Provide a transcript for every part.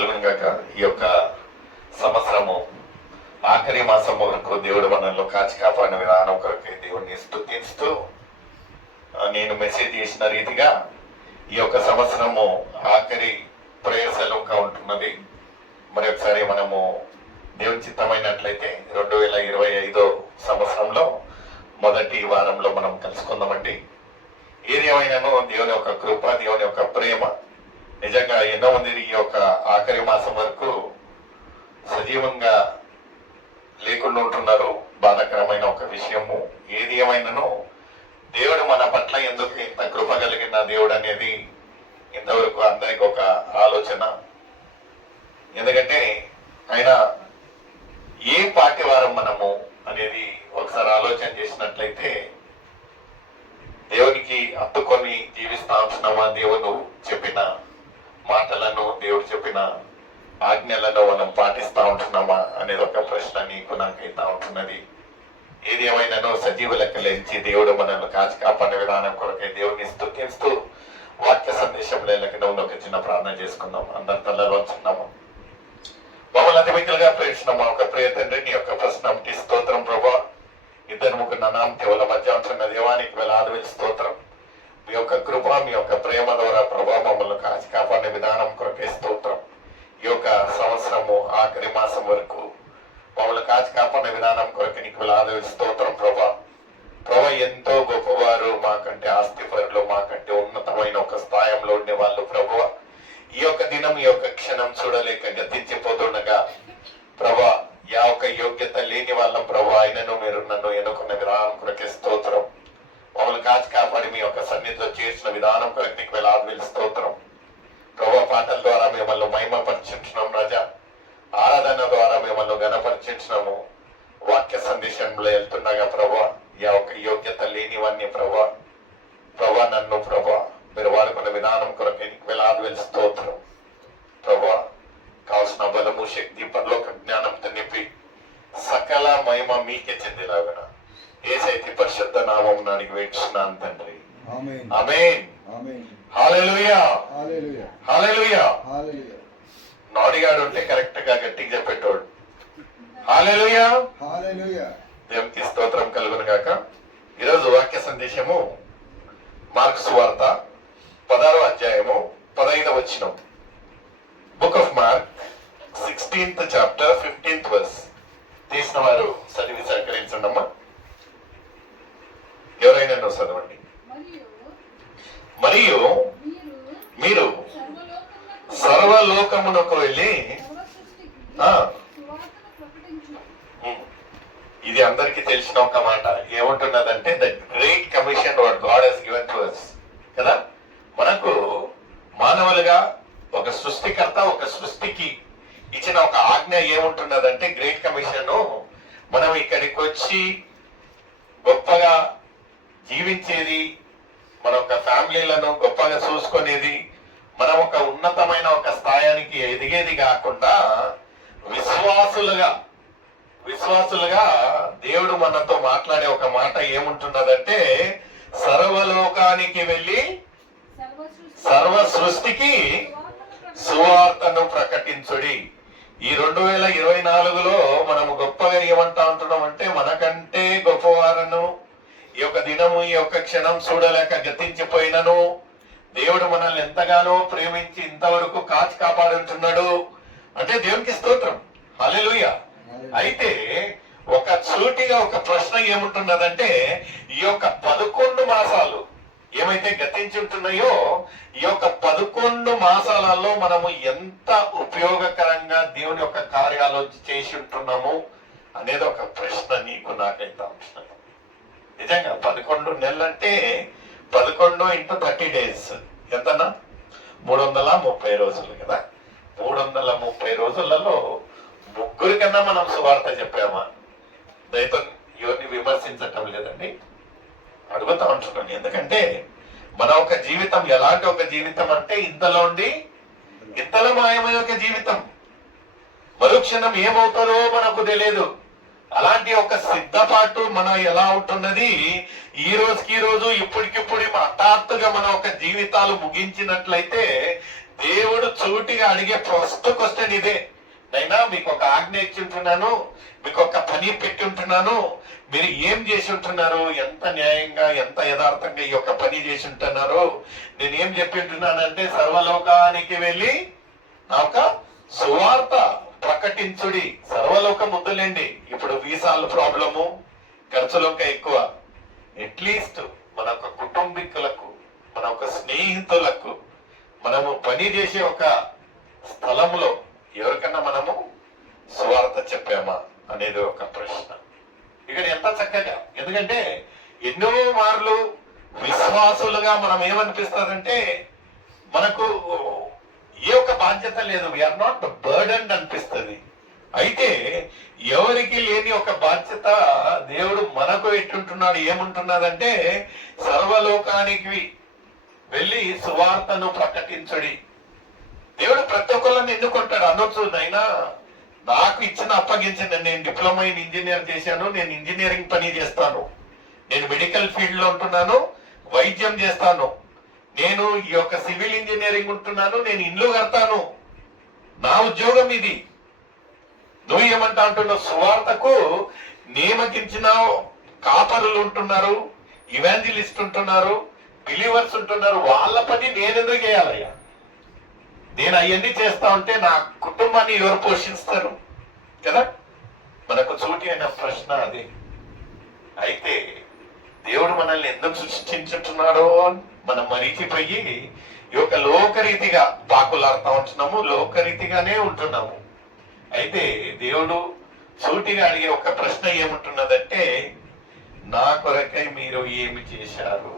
కలుగును గాక. ఈ యొక్క సంవత్సరము ఆఖరి మాసం వరకు దేవుడు మనల్ని కాచి కాపాడిన విధానం కొరకు దేవుడిని స్తుతిస్తూ నేను మెసేజ్ చేసిన రీతిగా ఈ యొక్క సంవత్సరము ఆఖరి ప్రయాసలుగా ఉంటున్నది. మరి ఒకసారి మనము దేవుని చిత్తమైనట్లయితే 2025 సంవత్సరంలో మొదటి వారంలో మనం కలుసుకుందామండి. ఏదేమైనాను దేవుని యొక్క కృప, దేవుని యొక్క ప్రేమ నిజంగా ఎన్నో మంది ఈ యొక్క ఆఖరి మాసం వరకు సజీవంగా లేకుండా ఉంటున్నారు. బాధాకరమైన ఒక విషయము. ఏది ఏమైనాను దేవుడు మన పట్ల ఎందుకు ఇంత కృప కలిగిన దేవుడు అనేది ఇంతవరకు అందరికి ఒక ఆలోచన. ఎందుకంటే ఆయన ఏ పాటి వారం మనము అనేది ఒకసారి ఆలోచన చేసినట్లయితే దేవునికి హత్తుకొని జీవిస్తా ఉంటున్నామా, దేవుడు చెప్పిన మాటలను, దేవుడు చెప్పిన ఆజ్ఞలను మనం పాటిస్తా ఉంటున్నామా అనేది ఒక ప్రశ్న నీకు నాకైతా ఉంటున్నది. ఏది ఏమైనానో సజీవ లెక్కలేంచి దేవుడు మనల్ని కాచి కాపాడే విధానం కొరకై దేవుడిని స్తుతిస్తూ వాక్య సందేశంలో లెక్కన ఒక చిన్న ప్రార్థన చేసుకుందాం. అందరి తల్లలో వచ్చున్నాము. మమ్మల్ని అతి మిక్కలుగా ప్రేక్షణమా ఒక ప్రియ తండ్రి, నీ యొక్క ప్రశ్న స్తోత్రం ప్రభా. ఇద్దరు ముగ్గురు నామం కేవలం మధ్య ఉంటున్న దేవానికి వేలాది స్తోత్రం. మీ యొక్క కృప, మీ యొక్క ప్రేమ ద్వారా ప్రభా మమ్మల్ని కాచి కాపాడే విధానం కొరకే స్తోత్రం. ఈ యొక్క సంవత్సరము ఆఖరి మాసం వరకు మమ్మల్ని కాచి కాపాడే విధానం కొరకు నీకు వేలాది స్తోత్రం ప్రభా. ప్రభా ఎంతో గొప్పవారు, మాకంటే ఆస్తిపరులు, మాకంటే ఉన్నతమైన ఒక స్థాయిలో ఉండే వాళ్ళు ప్రభువా, ఈ యొక్క దినం, ఈ యొక్క క్షణం చూడలేక గతించిపోతుండగా ప్రభా యా ఒక యోగ్యత లేని వాళ్ళం ప్రభా, ఆయనను మీరు నన్ను ఎన్నుకున్న విధానం కొరకే స్తోత్రం. మమ్మల్ని కాచి కాపాడి మీ యొక్క సన్నిధిలో చేసిన విధానం కొరకు నీకు వేలాది స్తోత్రం ప్రభా. పాటల ద్వారా మిమ్మల్ని మహిమపరిచించున్నాం రాజా, ఆరాధన ద్వారా మిమ్మల్ని గణపరిచించినాము. వాక్య సందేశంలో వెళ్తుండగా ప్రభా యా ఒక యోగ్యత లేనివన్నీ ప్రభా ప్రభా నన్ను ప్రభా మీరు వాడుకున్న విధానం కొరకు నీకు వేలాది స్తోత్రం ప్రభా. కావాల్సిన బలము, శక్తి, పరలోక జ్ఞానంతో నింపి సకల మహిమ మీకే చెందేలాగా యేసయ్య పరిశుద్ధ నామం నాడికి వేడుచున్నాను తండ్రి. ఆమేన్. హల్లెలూయా, హల్లెలూయా. నాడిగాడు ఉంటే కరెక్ట్ గా గట్టిగా చెప్పేటోడు. హల్లెలూయా, దేవునికి స్తోత్రం కలుగును గాక. ఈరోజు వాక్య సందేశము మార్కు సువార్త 16వ అధ్యాయము 15వ వచనం. Book of Mark 16th chapter 15th verse. తీసిన వారు చదివి సహకరించండి అమ్మా. ఎవరైనా చదవండి. మరియు మీరు సర్వలోకమునకు వెళ్ళి, ఇది అందరికీ తెలిసిన ఒక మాట ఏముంటున్నదంటే the great commission what God has given to us కదా. మనకు మానవులుగా ఒక సృష్టికర్త ఒక సృష్టికి ఇచ్చిన ఒక ఆజ్ఞ ఏముంటున్నదంటే గ్రేట్ కమిషన్. మనం ఇక్కడికి వచ్చి గొప్పగా జీవించేది, మన ఒక ఫ్యామిలీలను గొప్పగా చూసుకునేది, మనం ఒక ఉన్నతమైన ఒక స్థాయానికి ఎదిగేది కాకుండా విశ్వాసులుగా దేవుడు మనతో మాట్లాడే ఒక మాట ఏముంటున్నదంటే సర్వలోకానికి వెళ్ళి సర్వ సృష్టికి సువార్తను ప్రకటించుడి. ఈ 2024లో మనము గొప్పగా ఏమంటా ఉంటున్నాం అంటే మనకంటే గొప్పవారను ఈ యొక్క దినము, ఈ యొక్క క్షణం చూడలేక గతించిపోయినను దేవుడు మనల్ని ఎంతగానో ప్రేమించి ఇంతవరకు కాచి కాపాడుతున్నాడు అంటే దేవునికి స్తోత్రం. హల్లెలూయా. అయితే ఒక సూటిగా ఒక ప్రశ్న ఏముంటున్నదంటే ఈ యొక్క 11 మాసాలు ఏమైతే గతించుంటున్నాయో ఈ యొక్క 11 మాసాలలో మనము ఎంత ఉపయోగకరంగా దేవుని యొక్క కార్యాలు చేసి ఉంటున్నాము అనేది ఒక ప్రశ్న నీకు నాకైతే ఉంటున్నాను. నిజంగా 11 నెలలు అంటే 11 × 30 days ఎంతనా? 330 రోజులు కదా. 330 రోజులలో ముగ్గురి కన్నా మనం సువార్త చెప్పామా? దయతో ఎవరిని విమర్శించటం లేదండి, అడుగుతా ఉంటున్నాను. ఎందుకంటే మన ఒక జీవితం ఎలాంటి ఒక జీవితం అంటే ఇంతలో ఉండి ఇంతలో మాయమయ్యే ఒక జీవితం. మరుక్షణం ఏమవుతారో మనకు తెలియదు. అలాంటి ఒక సిద్ధపాటు మనం ఎలా ఉంటున్నది. ఈ రోజుకి రోజు ఇప్పటికిప్పుడు హఠాత్తుగా మన ఒక జీవితాలు ముగించినట్లయితే దేవుడు సూటిగా అడిగే ఫస్ట్ క్వశ్చన్ ఇదే. నైనా మీకు ఒక ఆజ్ఞ ఇచ్చి ఉంటున్నాను, మీకు ఒక పని పెట్టి ఉంటున్నాను, మీరు ఏం చేసి ఉంటున్నారు, ఎంత న్యాయంగా ఎంత యథార్థంగా ఈ యొక్క పని చేసి ఉంటున్నారు. నేను ఏం చెప్పి ఉంటున్నానంటే సర్వలోకానికి వెళ్ళి నా ఒక సువార్త ప్రకటించుడి. సర్వలోకం వద్దులేండి, ఇప్పుడు వీసాల ప్రాబ్లము, ఖర్చులోక ఎక్కువ. అట్లీస్ట్ మన ఒక కుటుంబీకులకు, మన ఒక స్నేహితులకు, మనము పని చేసే ఒక స్థలంలో ఎవరికన్నా మనము సువార్త చెప్పామా అనేది ఒక ప్రశ్న. ఇక్కడ ఎంత చక్కగా, ఎందుకంటే ఎన్నో మార్లు విశ్వాసులుగా మనం ఏమనిపిస్తుందంటే మనకు ఏ ఒక్క బాధ్యత లేదు, వీఆర్ నాట్ బర్డెన్ అనిపిస్తుంది. అయితే ఎవరికి లేని ఒక బాధ్యత దేవుడు మనకు ఎట్టుంటున్నాడు, ఏముంటున్నదంటే సర్వలోకానికి వెళ్ళి సువార్తను ప్రకటించడి. దేవుడు ప్రతి ఒక్కళ్ళని ఎన్నుకుంటాడు. అనొచ్చు, నైనా నాకు ఇచ్చిన అప్పగించిన, నేను డిప్లొమా ఇన్ ఇంజనీర్ చేశాను, నేను ఇంజనీరింగ్ పని చేస్తాను, నేను మెడికల్ ఫీల్డ్ లో ఉంటున్నాను, వైద్యం చేస్తాను, నేను ఈ యొక్క సివిల్ ఇంజనీరింగ్ ఉంటున్నాను, నేను ఇల్లు కడతాను, నా ఉద్యోగం ఇది. నువ్వు ఏమంటా అంటున్నావు? సువార్తకు నియమించిన కాపరులు ఉంటున్నారు, ఇవాంజలిస్ట్ ఉంటున్నారు, బిలీవర్స్ ఉంటున్నారు, వాళ్ళ పని నేనెందుకు చేయాలయ్యా? నేను అవన్నీ చేస్తా ఉంటే నా కుటుంబాన్ని ఎవరు పోషిస్తారు కదా? మనకు సూటి అయిన ప్రశ్న అదే. అయితే దేవుడు మనల్ని ఎందుకు సృష్టించుంటున్నాడో మనం మరిచిపోయి ఈ యొక్క లోకరీతిగా పాకులాడుతూ ఉంటున్నాము, లోకరీతిగానే ఉంటున్నాము. అయితే దేవుడు సూటిగా అడిగే ఒక ప్రశ్న ఏముంటున్నదంటే, నా కొరకై మీరు ఏమి చేశారు?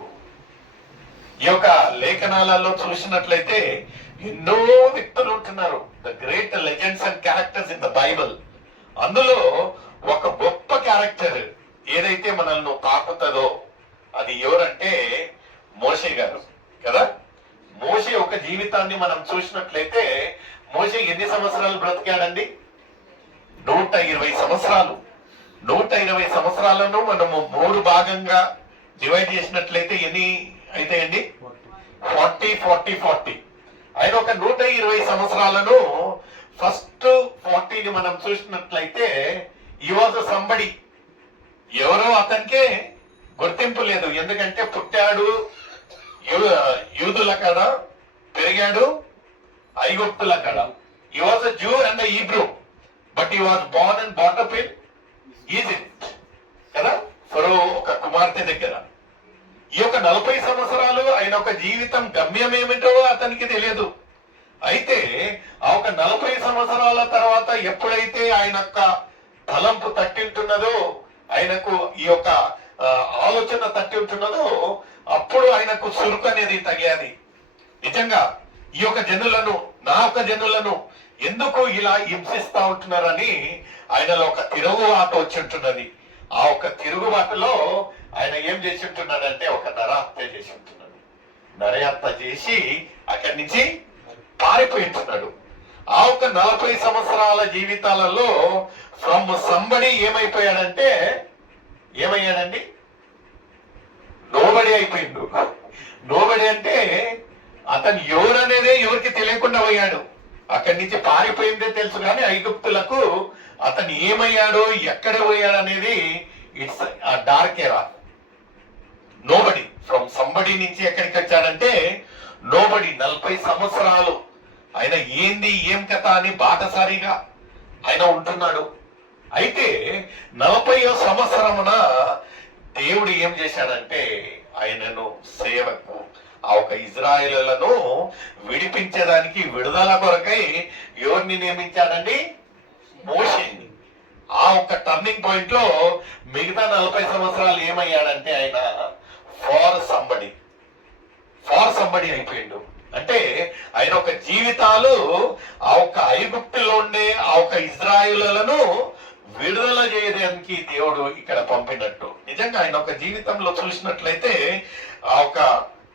ఈ యొక్క లేఖనాలలో చూసినట్లయితే ఎన్నో వ్యక్తులు ఉంటున్నారు, the great legends and characters in the Bible. అందులో ఒక గొప్ప క్యారెక్టర్ ఏదైతే మనల్ని తాకుతుందో అది ఎవరంటే మోషే గారు కదా. మోషే ఒక జీవితాన్ని మనం చూసినట్లయితే మోషే ఎన్ని సంవత్సరాలు బ్రతికాడండి? 120 సంవత్సరాలు. 120 సంవత్సరాలను మనము 3 భాగంగా డివైడ్ చేసినట్లయితే ఎన్ని అయితాయండి? 40. ఆయన ఒక 120 సంవత్సరాలను ఫస్ట్ 40ని మనం చూసినట్లయితే ఈ వాజ్ సంబడి. ఎవరో అతనికే గుర్తింపు లేదు, ఎందుకంటే పుట్టాడు యూదుల కాడ, పెరిగాడు ఐగుప్తుల కాడ. He was a Jew and Hebrew, but he was born and brought up in Egypt కదా, ఫరో ఒక కుమార్తె దగ్గర. ఈ యొక్క 40 సంవత్సరాలు ఆయన ఒక జీవితం గమ్యం ఏమిటో అతనికి తెలియదు. అయితే ఆ ఒక 40 సంవత్సరాల తర్వాత ఎప్పుడైతే ఆయన యొక్క తలంపు తట్టింటున్నదో, ఆయనకు ఈ యొక్క ఆలోచన తట్టి ఉంటున్నదో, అప్పుడు ఆయనకు సురుకు అనేది తగ్గాది. నిజంగా ఈ యొక్క జనులను, నా యొక్క జనులను ఎందుకు ఇలా హింసిస్తా ఉంటున్నారని ఆయనలో ఒక తిరుగుబాటు వచ్చి ఉంటున్నది. ఆ ఒక తిరుగుబాటులో ఆయన ఏం చేసి ఉంటున్నాడంటే ఒక నరహత్య చేసి ఉంటున్నాడు. నరహత్య చేసి అక్కడి నుంచి పారిపోయి ఉంటున్నాడు. ఆ ఒక 40 సంవత్సరాల జీవితాలలో ఫ్రమ్ సంబడి ఏమైపోయాడంటే, ఏమయ్యాడండి? నోబడి అయిపోయిండు. నోబడి అంటే అతను ఎవరనేదే ఎవరికి తెలియకుండా పోయాడు. అక్కడి నుంచి పారిపోయిందే తెలుసు కానీ ఐగుప్తులకు అతను ఏమయ్యాడో, ఎక్కడ పోయాడు అనేది ఇట్స్ ఆ డార్క్ ఎరా. నోబడి ఫ్రమ్ సంబడి నుంచి ఎక్కడికి వచ్చాడంటే నోబడి. 40 సంవత్సరాలు ఆయన ఏంది ఏం కథ అని బాటసారిగా ఆయన ఉంటున్నాడు. అయితే 40వ సంవత్సరమున దేవుడు ఏం చేశాడంటే ఆయనను సేవకు, ఆ ఒక ఇజ్రాయేలులను విడిపించడానికి, విడుదల కొరకై ఎవరిని నియమించాడండి? మోషేని. ఆ ఒక టర్నింగ్ పాయింట్ లో మిగతా 40 సంవత్సరాలు ఏమయ్యాడంటే ఆయన ఫార్ సంబడి అయిపోయిండు. అంటే ఆయన ఒక జీవితాలు ఆ ఒక ఐగుప్తులో ఉండే ఆ ఒక ఇజ్రాయేలులను విడుదల చేయడానికి దేవుడు ఇక్కడ పంపినట్టు. నిజంగా ఆయన ఒక జీవితంలో చూసినట్లయితే ఆ ఒక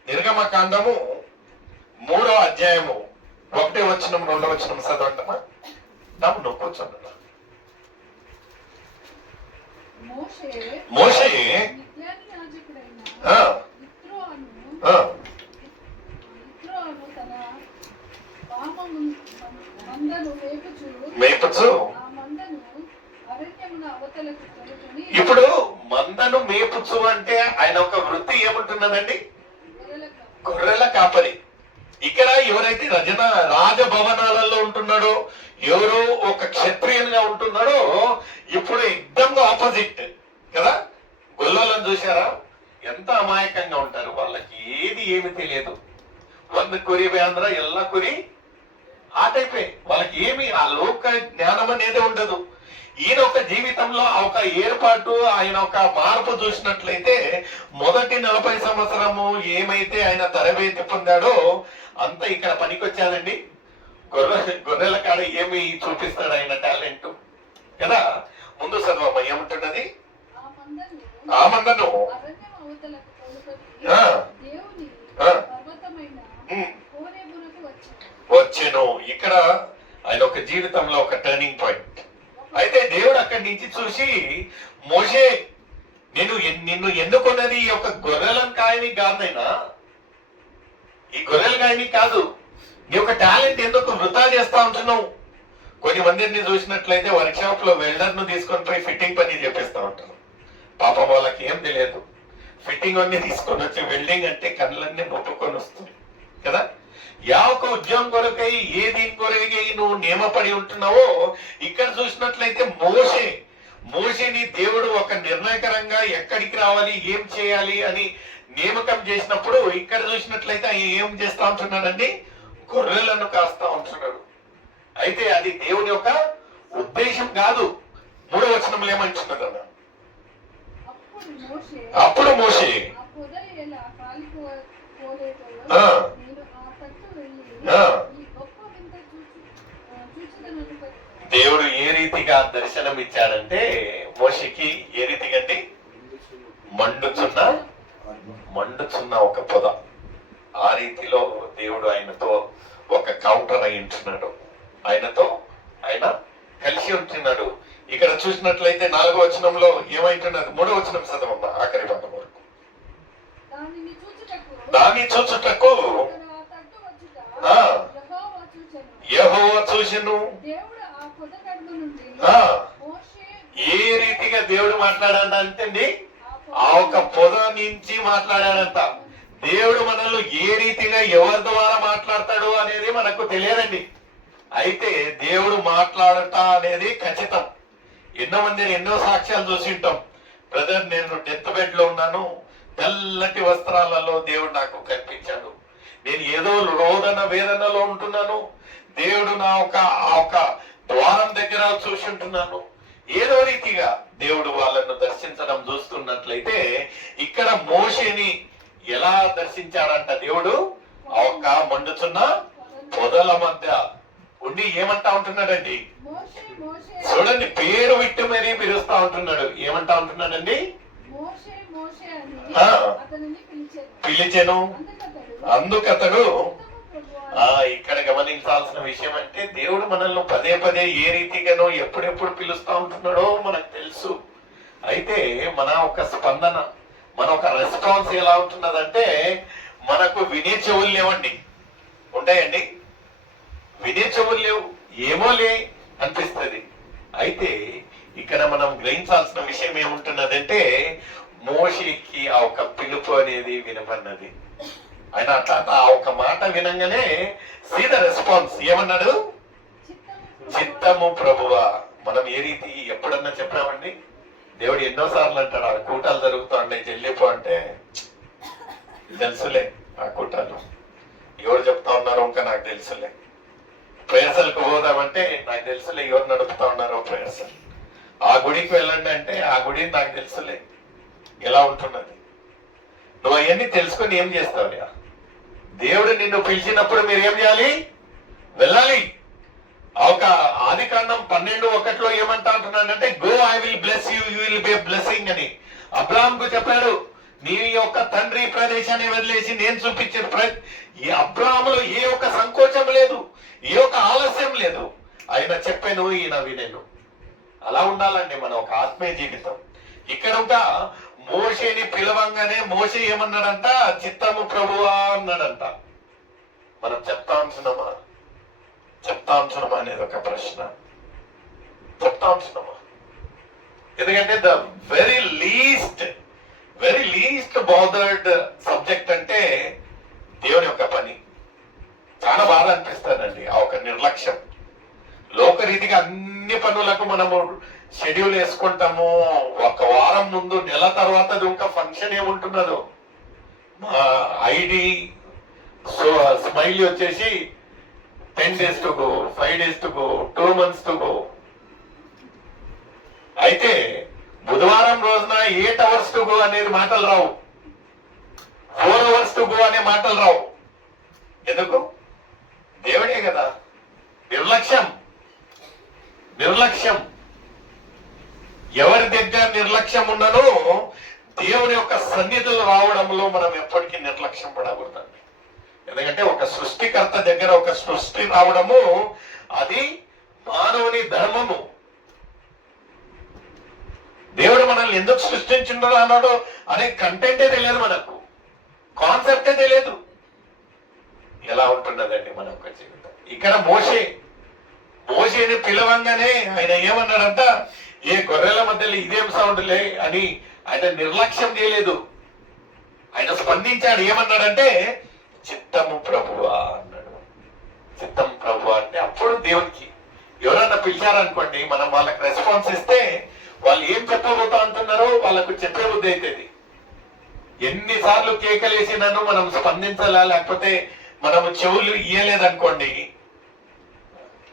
నిర్గమకాండము 3వ అధ్యాయము 1వ వచనం 2వ వచనం చదవంటమా? నువ్వు కూర్చోండి. మోషే అవతలకు తోలుకొని ఇప్పుడు మందను మేపుచ్చు అంటే ఆయన ఒక వృత్తి ఏముంటున్నదండి? గొర్రెల కాపరి. ఇక్కడ ఎవరైతే రాజభవనాలలో ఉంటున్నాడో, ఎవరో ఒక క్షత్రియునిగా ఉంటున్నాడో, ఇప్పుడు ఎగ్జామ్ ఆపోజిట్ కదా. గొల్లలను చూసారా ఎంత అమాయకంగా ఉంటారు, వాళ్ళకి ఏమి తెలియదు. వంద కురి వేంద్ర ఎల్ల కురి ఆటైపోయి వాళ్ళకి ఏమి ఆ లోక జ్ఞానం అనేది ఉండదు. ఈయన ఒక జీవితంలో ఒక ఏర్పాటు, ఆయన ఒక మార్పు చూసినట్లయితే మొదటి 40 సంవత్సరము ఏమైతే ఆయన తరబేతి పొందాడో అంత ఇక్కడ పనికొచ్చాదండి. గొర్రెల కాడ ఏమి చూపిస్తాడు ఆయన టాలెంట్ కదా. ముందు చదవమ్మ ఏముంటున్నది? ఆ మందను వచ్చెను. ఇక్కడ ఆయన ఒక జీవితంలో ఒక టర్నింగ్ పాయింట్. అయితే దేవుడు అక్కడి నుంచి చూసి, మోషే నిన్ను ఎన్నుకున్నది ఈ యొక్క గొర్రెలను కాయని కాదైనా, ఈ గొర్రెలు కాయని కాదు, నీ యొక్క టాలెంట్ ఎందుకు వృధా చేస్తా ఉంటున్నావు? కొన్ని మందిని చూసినట్లయితే వర్క్ షాప్ లో వెల్డర్ ను తీసుకొని పోయి ఫిట్టింగ్ పని చేపిస్తా ఉంటారు. పాపం వాళ్ళకి ఏం తెలియదు. ఫిట్టింగ్ అన్ని తీసుకొని వచ్చి వెల్డింగ్ అంటే కళ్ళన్నీ నొప్పుకొని వస్తుంది కదా. ఒక ఉద్యోగం కొరకై దీని కొరకై నువ్వు నియమపడి ఉంటున్నావో, ఇక్కడ చూసినట్లయితే మోషేని దేవుడు ఒక నిర్ణయకరంగా ఎక్కడికి రావాలి, ఏం చేయాలి అని నియామకం చేసినప్పుడు, ఇక్కడ చూసినట్లయితే ఆయన ఏం చేస్తా ఉంటున్నాడండి? గొర్రెలను కాస్తా ఉంటున్నాడు. అయితే అది దేవుని యొక్క ఉద్దేశం కాదు. 3వ వచనంలో ఏమంటున్నదన్న, అప్పుడు మోషే దేవుడు ఏ రీతిగా దర్శనం ఇచ్చాడంటే మోషేకి ఏ రీతిగా అండి? మండుచున్న ఒక పొద. ఆ రీతిలో దేవుడు ఆయనతో ఒక కౌంటర్ అయి ఉంటున్నాడు, ఆయన కలిసి ఉంటున్నాడు. ఇక్కడ చూసినట్లయితే 4వ వచనంలో ఏమైంటున్నది? 3వ వచనం చదవమ్మా, ఆఖరి భాగం వరకు. దాన్ని చూచుటకు యెహోవా చూసెను. ఏ రీతిగా దేవుడు మాట్లాడాడంట అంటండి? ఆ ఒక పొద నుంచి మాట్లాడాడంట. దేవుడు మనల్ని ఏ రీతిగా ఎవరి ద్వారా మాట్లాడతాడు అనేది మనకు తెలియదండి. అయితే దేవుడు మాట్లాడట అనేది ఖచ్చితం. ఎన్నో మందిని ఎన్నో సాక్ష్యాలు చూసి ఉంటాం. బ్రదర్, నేను డెత్ బెడ్ లో ఉన్నాను, తెల్లటి వస్త్రాలలో దేవుడు నాకు కనిపించాడు, నేను ఏదో రోదన వేదనలో ఉంటున్నాను, దేవుడు నా ఒక ద్వారం దగ్గర చూసి ఉంటున్నాను. ఏదో రీతిగా దేవుడు వాళ్ళను దర్శించడం చూస్తున్నట్లయితే, ఇక్కడ మోషేని ఎలా దర్శించాడంట దేవుడు? ఆ ఒక మండుచున్న పొదల మధ్య ఉండి ఏమంటా ఉంటున్నాడండి? చూడండి, పేరు విట్టు మరీ పిలుస్తా ఉంటున్నాడు. ఏమంటా ఉంటున్నాడండి? పిలిచెను. అందుకతడు ఇక్కడ గమనించాల్సిన విషయం అంటే, దేవుడు మనల్ని పదే పదే ఏ రీతిగానో ఎప్పుడెప్పుడు పిలుస్తా ఉంటున్నాడో మనకు తెలుసు. అయితే మన ఒక స్పందన, మన ఒక రెస్పాన్స్ ఎలా ఉంటున్నదంటే, మనకు వినే చెవులు లేవండి, ఉంటాయండి. వినే చెవులు లేవు, ఏమోలే అనిపిస్తుంది. అయితే ఇక్కడ మనం గ్రహించాల్సిన విషయం ఏముంటున్నదంటే, మోషేకి ఆ ఒక పిలుపు అనేది వినపడినది. ఆయన అట్లా ఆ ఒక మాట వినంగానే సీద రెస్పాన్స్ ఏమన్నాడు? చిత్తము ప్రభువా. మనం ఏ రీతి ఎప్పుడన్నా చెప్పామండి? దేవుడు ఎన్నోసార్లు అంటాడు, ఆ కూటాలు జరుగుతా ఉండే చెల్లిపో అంటే, తెలుసులే ఆ కూటాలు ఎవరు చెప్తా ఉన్నారో ఇంకా నాకు తెలుసులే. ప్రయాసాలకు పోదామంటే నాకు తెలుసులే ఎవరు నడుపుతా ఉన్నారో ప్రయాసాలు. ఆ గుడికి వెళ్ళండి అంటే ఆ గుడి నాకు తెలుసులే ఎలా ఉంటున్నది. నువ్వు అవన్నీ తెలుసుకొని ఏం చేస్తావు? దేవుడు నిన్ను పిలిచినప్పుడు మీరు ఏం చేయాలి? వెళ్ళాలి. ఒక ఆదికాండం 12:1 ఏమంటా అంటున్నాడంటే, go I will bless you, you will be a blessing అని అబ్రాహాంకు చెప్పాడు. నీ యొక్క తండ్రి ప్రదేశాన్ని వదిలేసి నేను చూపించిన ఈ అబ్రాహాములో ఏ ఒక్క సంకోచం లేదు, ఏ ఒక్క ఆలస్యం లేదు. ఆయన చెప్పాను, ఈయన వినేను. అలా ఉండాలండి మన ఒక ఆత్మీయ జీవితం. ఇక్కడ ఒక మోషేని పిలవంగానే మోషే ఏమన్నాడంట? చిత్తము ప్రభువా అన్నాడంట. మనం చెప్తా ఉంటున్నామా అనేది ఒక ప్రశ్న. చెప్తా ఉంటున్నామా? ఎందుకంటే the very least bothered subject అంటే దేవుని యొక్క పని. చాలా బాధ అనిపిస్తుందండి ఆ ఒక నిర్లక్ష్యం. లోకరీతిగా అన్ని పనులకు మనము షెడ్యూల్ వేసుకుంటాము. ఒక వారం ముందు, నెల తర్వాత ఇంకా ఫంక్షన్ ఏముంటున్నదో, మా ఐడి స్మైలీ వచ్చేసి 10 days to go, 5 days to go, 2 months to go. అయితే బుధవారం రోజున 8 hours to go అనేది మాటలు రావు, 4 hours to go అనే మాటలు రావు. ఎందుకు? దేవుడే కదా. నిర్లక్ష్యం. ఎవరి దగ్గర నిర్లక్ష్యం ఉన్నదో దేవుని యొక్క సన్నిధులు రావడంలో మనం ఎప్పటికీ నిర్లక్ష్యం పడకూడదండి. ఎందుకంటే ఒక సృష్టికర్త దగ్గర ఒక సృష్టి రావడము అది మానవుని ధర్మము. దేవుడు మనల్ని ఎందుకు సృష్టించిండో అన్నాడో అనే కంటెంటే తెలియదు, మనకు కాన్సెప్టే తెలియదు. ఎలా ఉంటున్నదండి మన యొక్క జీవితం. ఇక్కడ మోషేని పిలవంగానే ఆయన ఏమన్నాడంట, ఏ గొర్రెల మధ్యలో ఇదేం సౌండ్లే అని ఆయన నిర్లక్ష్యం చేయలేదు. ఆయన స్పందించాడు. ఏమన్నాడంటే, చిత్తము ప్రభువా అన్నాడు. చిత్తం ప్రభువా అంటే అప్పుడు దేవునికి ఎవరన్నా పిలిచారనుకోండి, మనం వాళ్ళకి రెస్పాన్స్ ఇస్తే వాళ్ళు ఏం చెప్పబోతా అంటున్నారో వాళ్ళకు చెప్పే బుద్ధి అవుతుంది. ఎన్నిసార్లు కేకలేసినాను మనం స్పందించాలా, లేకపోతే మనము చెవులు ఇయ్యలేదనుకోండి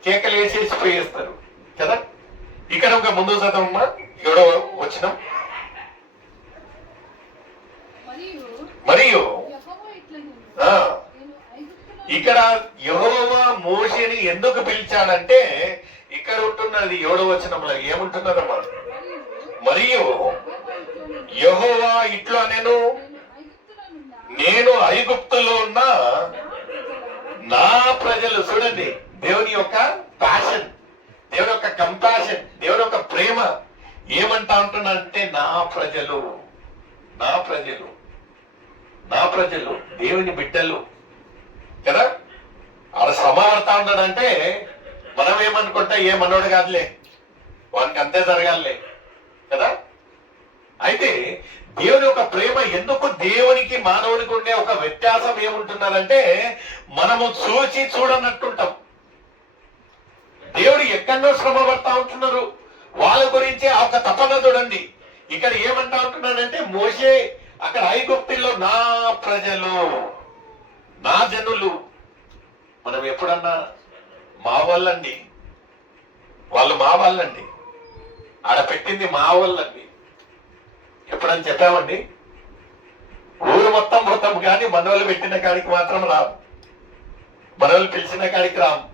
కేకలు వేసేసి పోయేస్తారు కదా. ఇక్కడ ఒక ముందు చదవమ్మా, 7వ వచనం. మరియు ఇక్కడ యెహోవా మోషేని ఎందుకు పిలిచాడంటే, ఇక్కడ ఉంటున్నది 7వ వచనంలో ఏముంటున్నదమ్మా, మరియు యెహోవా ఇట్లా నేను ఐగుప్తులో ఉన్న నా ప్రజలు. చూడండి దేవుని యొక్క ప్యాషన్, దేవుని యొక్క కంపాషన్, దేవుని యొక్క ప్రేమ ఏమంటా ఉంటున్నా అంటే, నా ప్రజలు దేవుని బిడ్డలు కదా. ఆడ శ్రమ పడతా ఉన్నాడంటే మనం ఏమనుకుంటా, ఏ మనోడు కాదులే, వానికి అంతే జరగాలే కదా. అయితే దేవుని యొక్క ప్రేమ ఎందుకు, దేవునికి మానవునికి ఉండే ఒక వ్యత్యాసం ఏముంటున్నదంటే, మనము చూడనట్టుంటాం. దేవుడు ఎక్కడో శ్రమ పడతా ఉంటున్నారు, వాళ్ళ గురించి ఆ ఒక తపన చూడండి. ఇక్కడ ఏమంటా ఉంటున్నాడంటే, మోషే అక్కడ ఐగుప్తుల్లో నా ప్రజలు, నా జనులు. మనం ఎప్పుడన్నా మా వాళ్ళండి, వాళ్ళు మా వాళ్ళండి, ఆడ పెట్టింది మా వాళ్ళండి ఎప్పుడని చెప్పామండి? ఊరు మొత్తం కానీ మనోళ్ళు పెట్టిన కాడికి మాత్రం రాము, మనోళ్ళు పిలిచిన కాడికి రాము.